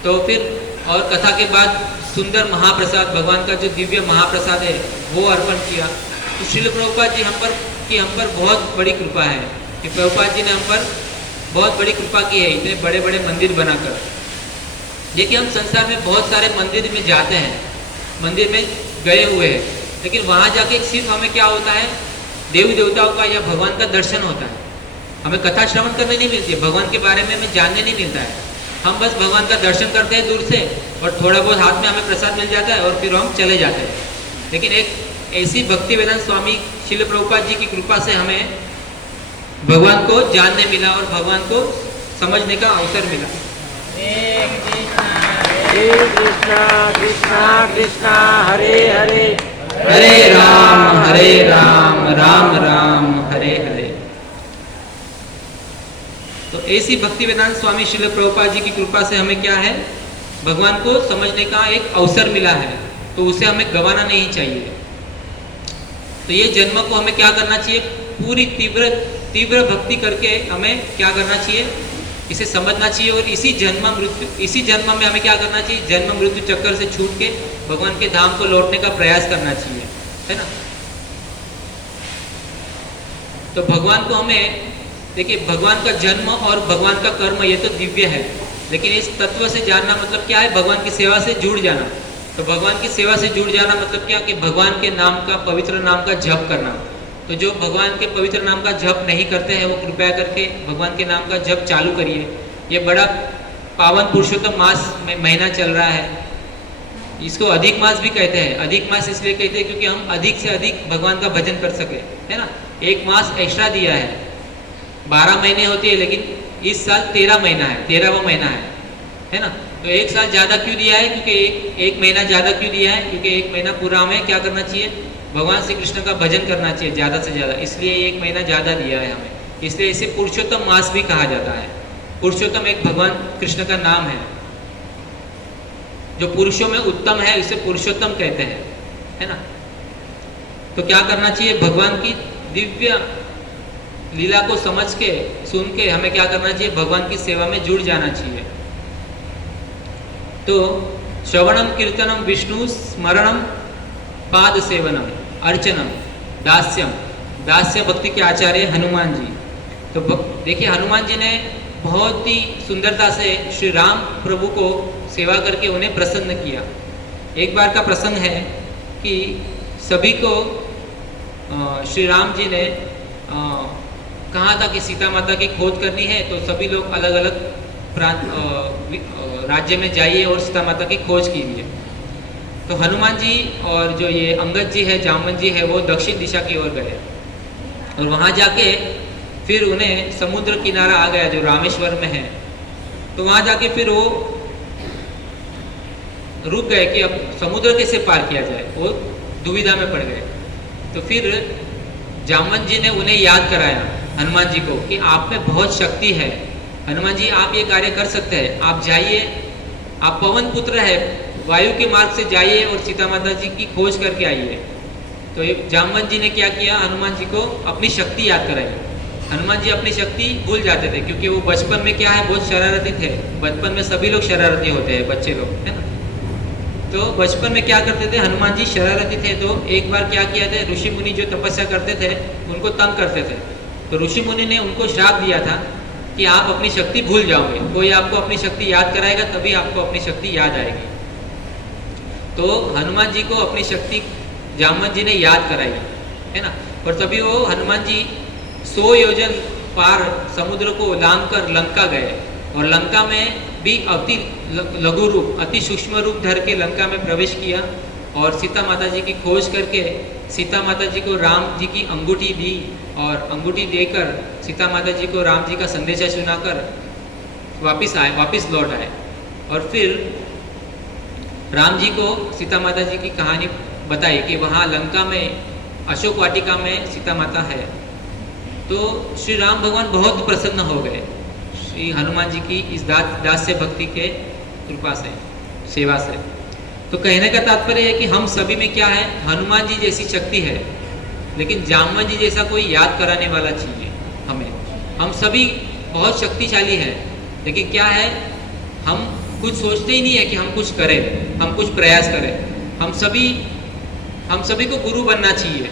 तो फिर और कथा के बाद सुंदर महाप्रसाद, भगवान का जो दिव्य महाप्रसाद है वो अर्पण किया। तो श्रील प्रभुपाद जी हम पर बहुत बड़ी कृपा है कि प्रभुपाद जी ने हम पर बहुत बड़ी कृपा की है इतने बड़े बड़े मंदिर बनाकर। देखिए हम संसार में बहुत सारे मंदिर में जाते हैं, मंदिर में गए हुए हैं, लेकिन वहाँ जाके सिर्फ हमें क्या होता है, देवी देवताओं का या भगवान का दर्शन होता है। हमें कथा श्रवण करने नहीं मिलती है, भगवान के बारे में हमें जानने नहीं मिलता है। हम बस भगवान का दर्शन करते हैं दूर से और थोड़ा बहुत हाथ में हमें प्रसाद मिल जाता है और फिर हम चले जाते हैं। लेकिन एक ऐसी भक्ति वेदांत स्वामी श्रील प्रभुपाद जी की कृपा से हमें भगवान को जानने मिला और भगवान को समझने का अवसर मिला। कृष्णा कृष्णा कृष्णा हरे हरे, हरे राम राम राम हरे हरे। तो ऐसी भक्ति वेदांत स्वामी श्रील प्रभुपाद जी की कृपा से हमें क्या है, भगवान को समझने का एक अवसर मिला है, तो उसे हमें गंवाना नहीं चाहिए। तो ये जन्म को हमें क्या करना चाहिए, पूरी तीव्र भक्ति करके हमें क्या करना चाहिए, इसे समझना चाहिए और इसी जन्म में हमें क्या करना चाहिए, जन्म मृत्यु चक्कर से छूट के भगवान के धाम को लौटने का प्रयास करना चाहिए, है ना। तो भगवान को हमें देखिए, भगवान का जन्म और भगवान का कर्म ये तो दिव्य है, लेकिन इस तत्व से जानना मतलब क्या है, भगवान की सेवा से जुड़ जाना। तो भगवान की सेवा से जुड़ जाना मतलब क्या कि भगवान के नाम का, पवित्र नाम का जप करना। तो जो भगवान के पवित्र नाम का जप नहीं करते हैं वो कृपया करके भगवान के नाम का जप चालू करिए। ये बड़ा पावन पुरुषोत्तम मास में महीना चल रहा है, इसको अधिक मास भी कहते हैं। अधिक मास इसलिए कहते हैं क्योंकि हम अधिक से अधिक भगवान का भजन कर सके, है ना। एक मास एक्स्ट्रा दिया है, 12 महीने होती है लेकिन इस साल 13 महीना है, 13वां महीना है ना। तो एक साल ज़्यादा क्यों दिया है? क्योंकि एक महीना ज़्यादा क्यों दिया है? क्योंकि एक महीना पूरा हमें क्या करना चाहिए? भगवान श्री कृष्ण का भजन करना चाहिए ज़्यादा से ज़्यादा, इसलिए एक महीना ज़्यादा दिया है हमें। इसलिए इसे पुरुषोत्तम मास भी कहा जाता है। पुरुषोत्तम एक भगवान कृष्ण का नाम है, जो पुरुषों में उत्तम है इसे पुरुषोत्तम कहते हैं, है ना। तो क्या करना चाहिए? भगवान की दिव्य लीला को समझ के सुन के हमें क्या करना चाहिए? भगवान की सेवा में जुड़ जाना चाहिए। तो श्रवणम कीर्तनम विष्णु स्मरणम पाद सेवनम अर्चनम दास्यम, दास्य भक्ति के आचार्य हनुमान जी। तो देखिए हनुमान जी ने बहुत ही सुंदरता से श्री राम प्रभु को सेवा करके उन्हें प्रसन्न किया। एक बार का प्रसंग है कि सभी को श्री राम जी ने कहा था कि सीता माता की खोज करनी है, तो सभी लोग अलग अलग प्रांत राज्य में जाइए और सीता माता की खोज कीजिए। तो हनुमान जी और जो ये अंगद जी है, जामवंत जी है, वो दक्षिण दिशा की ओर गए और वहाँ जाके फिर उन्हें समुद्र किनारा आ गया जो रामेश्वर में है। तो वहाँ जाके फिर वो रुक गए कि अब समुद्र कैसे पार किया जाए, वो दुविधा में पड़ गए। तो फिर जामवंत जी ने उन्हें याद कराया हनुमान जी को कि आप में बहुत शक्ति है, हनुमान जी आप ये कार्य कर सकते हैं, आप जाइए, आप पवन पुत्र है, वायु के मार्ग से जाइए और सीता माता जी की खोज करके आइए। तो जामवंत जी ने क्या किया? हनुमान जी को अपनी शक्ति याद कराई। हनुमान जी अपनी शक्ति भूल जाते थे क्योंकि वो बचपन में क्या है, बहुत शरारती थे। बचपन में सभी लोग शरारती होते हैं, बच्चे लोग, है ना। तो बचपन में क्या करते थे? हनुमान जी शरारती थे। तो एक बार क्या किया था, ऋषि मुनि जो तपस्या करते थे उनको तंग करते थे। तो ऋषि मुनि ने उनको श्राप दिया था कि आप अपनी शक्ति भूल जाओगे, कोई आपको अपनी शक्ति याद कराएगा तभी आपको अपनी शक्ति याद आएगी। तो हनुमान जी को अपनी शक्ति जामवंत जी ने याद कराई, है ना। और तभी वो हनुमान जी 100 योजन पार समुद्र को लांघ कर लंका गए और लंका में भी अति लघु रूप, अति सूक्ष्म रूप धर के लंका में प्रवेश किया और सीता माता जी की खोज करके सीता माता जी को राम जी की अंगूठी दी और अंगूठी देकर सीता माता जी को राम जी का संदेशा सुनाकर वापिस लौट आए। और फिर राम जी को सीता माता जी की कहानी बताई कि वहाँ लंका में अशोक वाटिका में सीता माता है। तो श्री राम भगवान बहुत प्रसन्न हो गए श्री हनुमान जी की इस दास्य भक्ति के कृपा से, सेवा से। तो कहने का तात्पर्य है कि हम सभी में क्या है, हनुमान जी जैसी शक्ति है, लेकिन जामवंत जी जैसा कोई याद कराने वाला चाहिए हमें। हम सभी बहुत शक्तिशाली हैं, लेकिन क्या है, हम कुछ सोचते ही नहीं है कि हम कुछ करें, हम कुछ प्रयास करें। हम सभी को गुरु बनना चाहिए।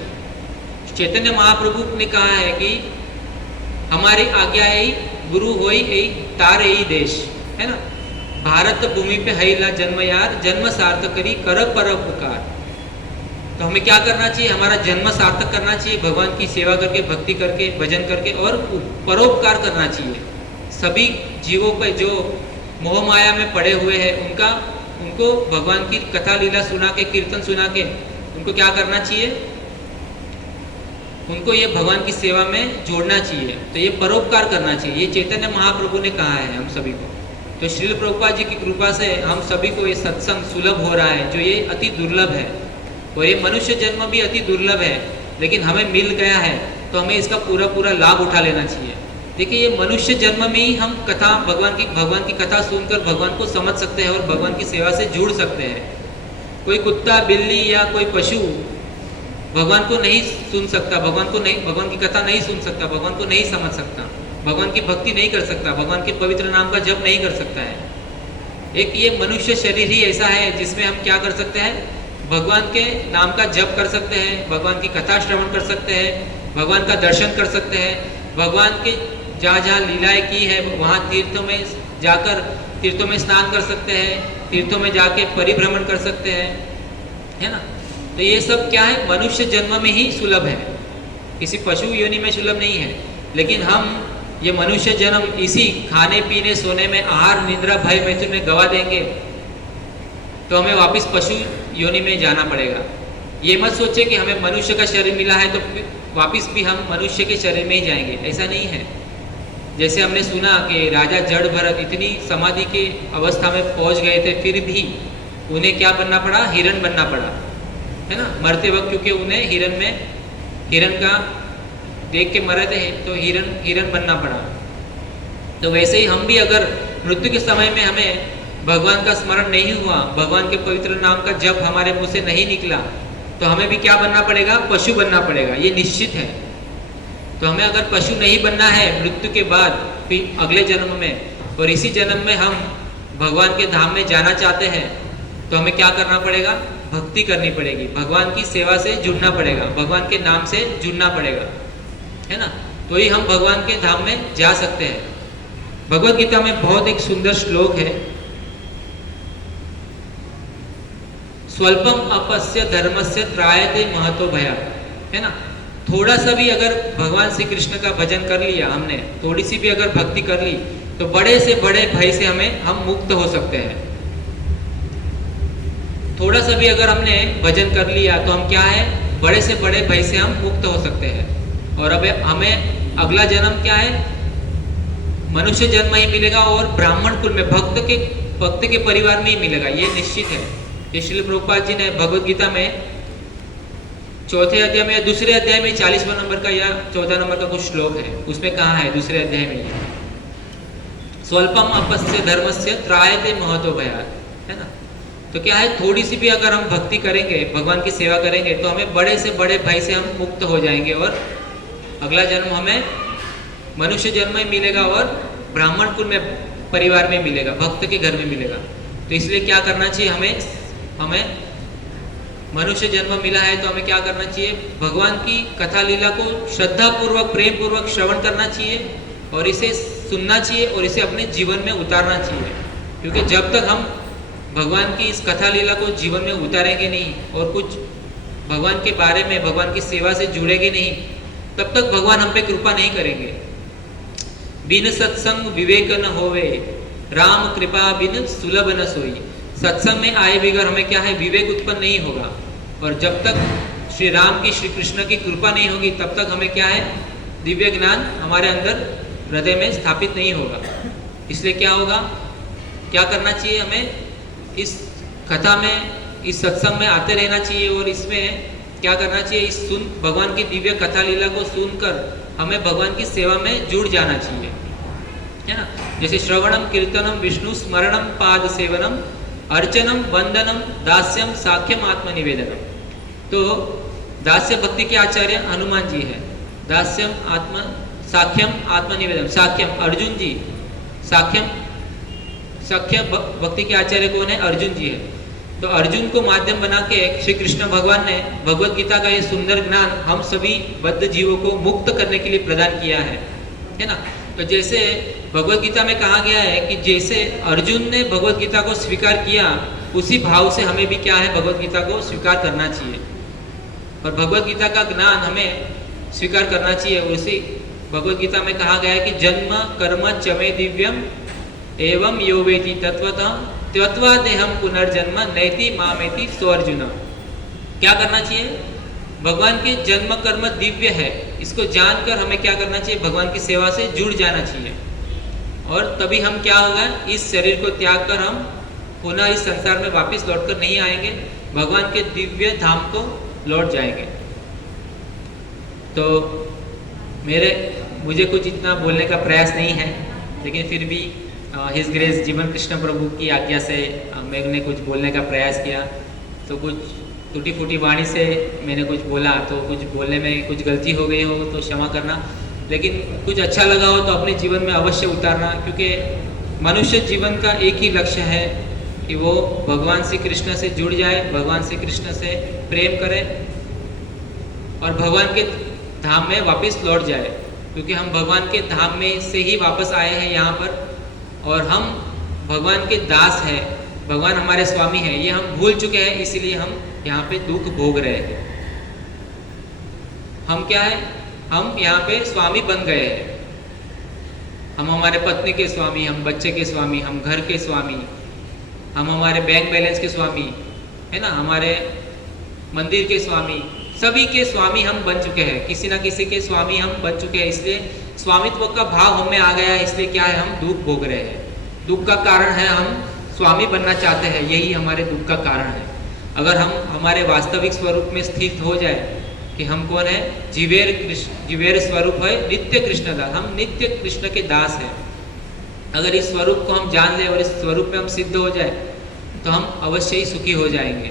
चैतन्य महाप्रभु ने कहा है कि हमारी आज्ञा ही गुरु होई यही तारे ही देश, है ना। भारत भूमि पे हैला जन्म यार, जन्म सार्थक करी कर पर उपकार। तो हमें क्या करना चाहिए? हमारा जन्म सार्थक करना चाहिए, भगवान की सेवा करके, भक्ति करके, भजन करके और परोपकार करना चाहिए। सभी जीवों पे जो मोह माया में पड़े हुए हैं उनको भगवान की कथा लीला सुना के, कीर्तन सुना के उनको क्या करना चाहिए? उनको ये भगवान की सेवा में जोड़ना चाहिए। तो ये परोपकार करना चाहिए, ये चैतन्य महाप्रभु ने कहा है हम सभी को। तो श्रील प्रभुपाद जी की कृपा से हम सभी को ये सत्संग सुलभ हो रहा है, जो ये अति दुर्लभ है। और ये मनुष्य जन्म भी अति दुर्लभ है, लेकिन हमें मिल गया है तो हमें इसका पूरा लाभ उठा लेना चाहिए। देखिए ये मनुष्य जन्म में ही हम कथा भगवान की कथा सुनकर भगवान को समझ सकते हैं और भगवान की सेवा से जुड़ सकते हैं। कोई कुत्ता, बिल्ली या कोई पशु भगवान को नहीं सुन सकता, भगवान की कथा नहीं सुन सकता, भगवान को नहीं समझ सकता, भगवान की भक्ति नहीं कर सकता, भगवान के पवित्र नाम का जप नहीं कर सकता है। एक ये मनुष्य शरीर ही ऐसा है जिसमें हम क्या कर सकते हैं? भगवान के नाम का जप कर सकते हैं, भगवान की कथा श्रवण कर सकते हैं, भगवान का दर्शन कर सकते हैं, भगवान के जहाँ जहाँ लीलाएं की है वहाँ तीर्थों में जाकर तीर्थों में स्नान कर सकते हैं, तीर्थों में जाके परिभ्रमण कर सकते हैं, है ना। तो ये सब क्या है? मनुष्य जन्म में ही सुलभ है। किसी पशु योनि में सुलभ नहीं है, लेकिन हम ये मनुष्य जन्म इसी खाने पीने सोने में आहार निद्रा भय मैथुन में गवा देंगे तो हमें वापस पशु योनि में जाना पड़ेगा। ये मत सोचे कि हमें मनुष्य का शरीर मिला है तो वापस भी हम मनुष्य के शरीर में ही जाएंगे, ऐसा नहीं है। जैसे हमने सुना कि राजा जड़ भरत इतनी समाधि की अवस्था में पहुंच गए थे, फिर भी उन्हें क्या बनना पड़ा, हिरण बनना पड़ा, है ना, मरते वक्त, क्योंकि उन्हें हिरण का देख के मरे थे तो हिरण बनना पड़ा। तो वैसे ही हम भी अगर मृत्यु के समय में हमें भगवान का स्मरण नहीं हुआ, भगवान के पवित्र नाम का जप हमारे मुंह से नहीं निकला, तो हमें भी क्या बनना पड़ेगा, पशु बनना पड़ेगा, ये निश्चित है। तो हमें अगर पशु नहीं बनना है मृत्यु के बाद फिर अगले जन्म में, और इसी जन्म में हम भगवान के धाम में जाना चाहते हैं, तो हमें क्या करना पड़ेगा, भक्ति करनी पड़ेगी, भगवान की सेवा से जुड़ना पड़ेगा, भगवान के नाम से जुड़ना पड़ेगा, है ना, तो ही हम भगवान के धाम में जा सकते हैं। भगवत गीता में बहुत एक सुंदर श्लोक है, स्वल्पम अपस्य धर्मस्य त्रायते महतो भया, है ना, थोड़ा सा भी अगर भगवान श्री कृष्ण का भजन कर लिया हमने, थोड़ी सी भी अगर भक्ति कर ली, तो बड़े से बड़े भय से हम मुक्त हो सकते हैं। थोड़ा सा भी अगर हमने भजन कर लिया तो हम क्या है, बड़े से बड़े भय से हम मुक्त हो सकते हैं। और अब हमें अगला जन्म क्या है, मनुष्य जन्म ही मिलेगा और ब्राह्मण कुल में भक्त के परिवार में ही मिलेगा, ये निश्चित है। ये श्रील प्रभुपाद जी ने भगवत गीता में चौथे अध्याय में, दूसरे अध्याय में 40वां नंबर का या 14 नंबर का कुछ श्लोक है, उसमें कहा है दूसरे अध्याय में, स्वल्पम अपस्य धर्मस्य त्रायते महतो भयात्, है ना। तो क्या है, थोड़ी सी भी अगर हम भक्ति करेंगे, भगवान की सेवा करेंगे, तो हमें बड़े से बड़े भय से हम मुक्त हो जाएंगे और अगला जन्म हमें मनुष्य जन्म में मिलेगा और ब्राह्मण कुल में परिवार में मिलेगा, भक्त के घर में मिलेगा। तो इसलिए क्या करना चाहिए, हमें मनुष्य जन्म मिला है तो हमें क्या करना चाहिए, भगवान की कथा लीला को श्रद्धा पूर्वक प्रेम पूर्वक श्रवण करना चाहिए और इसे सुनना चाहिए और इसे अपने जीवन में उतारना चाहिए। क्योंकि जब तक हम भगवान की इस कथा लीला को जीवन में उतारेंगे नहीं और कुछ भगवान के बारे में, भगवान की सेवा से जुड़ेंगे नहीं, तब तक भगवान हम पे कृपा नहीं करेंगे। बिन सत्संग विवेक न होवे, राम कृपा बिन सुलभ न सोई। सत्संग में आए बगैर हमें क्या है, विवेक उत्पन्न नहीं होगा, और जब तक श्री राम की, श्री कृष्ण की कृपा नहीं होगी, तब तक हमें क्या है, दिव्य ज्ञान हमारे अंदर हृदय में स्थापित नहीं होगा। इसलिए क्या होगा, क्या करना चाहिए, हमें इस कथा में, इस सत्संग में आते रहना चाहिए और इसमें क्या करना चाहिए, इस भगवान की दिव्य कथा लीला को सुनकर हमें भगवान की सेवा में जुड़ जाना चाहिए, है ना। जैसे श्रवणम कीर्तनम विष्णु स्मरणम पाद सेवनम अर्चनम वंदनम दास्यम साख्यम आत्मनिवेदनम। तो दास्य भक्ति के आचार्य हनुमान जी है, दास्यम साख्यम आत्मनिवेदन, साख्यम अर्जुन जी, साख्य भक्ति के आचार्य कौन है, अर्जुन जी है। तो अर्जुन को माध्यम बना के श्री कृष्ण भगवान ने भगवत गीता का ये सुंदर ज्ञान हम सभी बद्ध जीवों को मुक्त करने के लिए प्रदान किया है ना। तो जैसे भगवत गीता में कहा गया है कि जैसे अर्जुन ने भगवत गीता को स्वीकार किया, उसी भाव से हमें भी क्या है, भगवत गीता को स्वीकार करना चाहिए और भगवत गीता का ज्ञान हमें स्वीकार करना चाहिए। उसी भगवत गीता में कहा गया है कि जन्म कर्म चमे दिव्यम एवं यो वेति तत्वतः त्यक्त्वा देहम पुनर्जन्म नैति मामेति सो अर्जुन। क्या करना चाहिए, भगवान के जन्म कर्म दिव्य है, इसको जानकर हमें क्या करना चाहिए, भगवान की सेवा से जुड़ जाना चाहिए और तभी हम क्या होगा, इस शरीर को त्याग कर हम पुनः इस संसार में वापस लौटकर नहीं आएंगे, भगवान के दिव्य धाम को लौट जाएंगे। तो मुझे कुछ इतना बोलने का प्रयास नहीं है, लेकिन फिर भी हिज ग्रेस जीवन कृष्ण प्रभु की आज्ञा से मैंने कुछ बोलने का प्रयास किया। तो कुछ टूटी फूटी वाणी से मैंने कुछ बोला, तो कुछ बोलने में कुछ गलती हो गई हो तो क्षमा करना, लेकिन कुछ अच्छा लगा हो तो अपने जीवन में अवश्य उतारना। क्योंकि मनुष्य जीवन का एक ही लक्ष्य है कि वो भगवान श्री कृष्ण से जुड़ जाए, भगवान श्री कृष्ण से प्रेम करे और भगवान के धाम में वापस लौट जाए। क्योंकि हम भगवान के धाम में से ही वापस आए हैं यहाँ पर, और हम भगवान के दास हैं, भगवान हमारे स्वामी हैं, ये हम भूल चुके हैं, इसीलिए हम यहाँ पे दुख भोग रहे हैं। हम क्या है, हम यहाँ पे स्वामी बन गए हैं। हम हमारे पत्नी के स्वामी, हम बच्चे के स्वामी, हम घर के स्वामी, हम हमारे बैंक बैलेंस के स्वामी, है ना, हमारे मंदिर के स्वामी, सभी के स्वामी हम बन चुके हैं। किसी ना किसी के स्वामी हम बन चुके हैं, इसलिए स्वामित्व का भाव हमें आ गया है। इसलिए क्या है, हम दुख भोग रहे हैं। दुख का कारण है हम स्वामी बनना चाहते हैं, यही हमारे दुख का कारण है। अगर हम हमारे वास्तविक स्वरूप में स्थित हो जाए कि हम कौन है, जीवेर स्वरूप है नित्य कृष्ण दास, हम नित्य कृष्ण के दास हैं। अगर इस स्वरूप को हम जान लें और इस स्वरूप में हम सिद्ध हो जाए तो हम अवश्य ही सुखी हो जाएंगे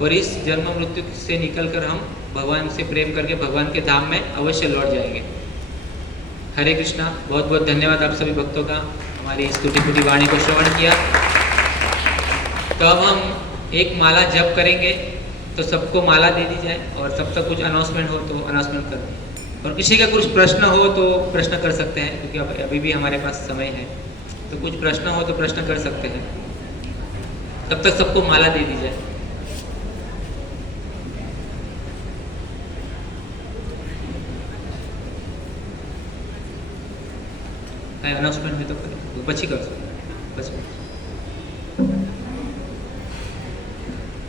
और इस जन्म मृत्यु से निकलकर हम भगवान से प्रेम करके भगवान के धाम में अवश्य लौट जाएंगे। हरे कृष्णा। बहुत बहुत धन्यवाद आप सभी भक्तों का, हमारी इस टूटी फूटी वाणी को श्रवण किया। तो अब हम एक माला जप करेंगे, तो सबको माला दे दी जाए और सबसे कुछ अनाउंसमेंट हो तो अनाउंसमेंट कर दें। और किसी का कुछ प्रश्न हो तो प्रश्न कर सकते हैं, क्योंकि अभी भी हमारे पास समय है, तो कुछ प्रश्न हो तो प्रश्न कर सकते हैं। तब तक सबको माला दे दी जाए। अनाउंसमेंट में तो करें, बच्ची कर सकते बस।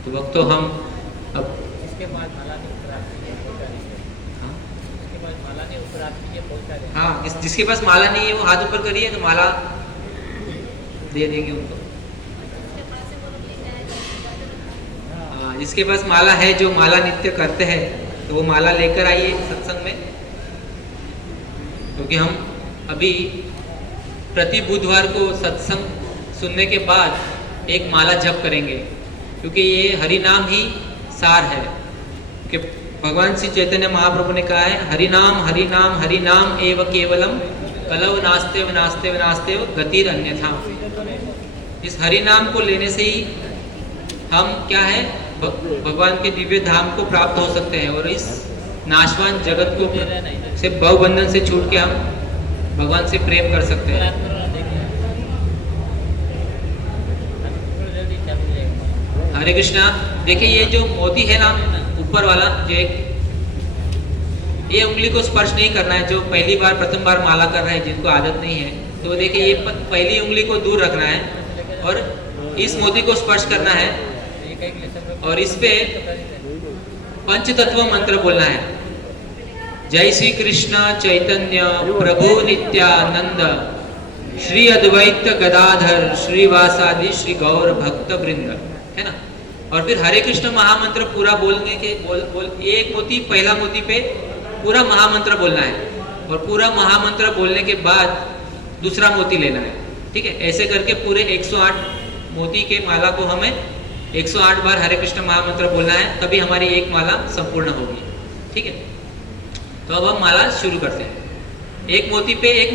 तो भक्तों हम अब इसके बाद माला ने पहुंचा दें। हाँ, जिसके पास माला नहीं है वो हाथ ऊपर करिए, तो माला दे देंगे उनको। हाँ, जिसके पास माला है, जो माला नित्य करते हैं, तो वो माला लेकर आइए सत्संग में। क्योंकि हम अभी प्रति बुधवार को सत्संग सुनने के बाद एक माला जप करेंगे, क्योंकि ये हरि नाम ही सार है। कि भगवान श्री चैतन्य महाप्रभु ने कहा है, हरि नाम एव केवलम कलव नास्तेव नास्तेव नास्तेव गतिर अन्यथा। इस हरि नाम को लेने से ही हम क्या है, भगवान के दिव्य धाम को प्राप्त हो सकते हैं और इस नाशवान जगत को से भवबंधन से छूट के हम भगवान से प्रेम कर सकते हैं। हरे कृष्णा। देखिए ये जो मोती है ना ऊपर वाला, जो ये उंगली को स्पर्श नहीं करना है। जो पहली बार प्रथम बार माला कर रहे हैं, जिनको आदत नहीं है, तो देखिए ये पहली उंगली को दूर रखना है और इस मोती को स्पर्श करना है और इस पे पंच तत्व मंत्र बोलना है। जय श्री कृष्ण चैतन्य प्रभु नित्यानंद श्री अद्वैत गदाधर श्रीवासादि श्री गौर भक्त वृंद, है ना। और फिर हरे कृष्ण महामंत्र पूरा बोलने के एक मोती, पहला मोती पे पूरा महामंत्र बोलना है और पूरा महामंत्र बोलने के बाद दूसरा मोती लेना है। ठीक है, ऐसे करके पूरे 108 मोती के माला को हमें 108 बार हरे कृष्ण महामंत्र बोलना है, तभी हमारी एक माला संपूर्ण होगी। ठीक है, तो अब हम माला शुरू करते हैं। एक मोती पे एक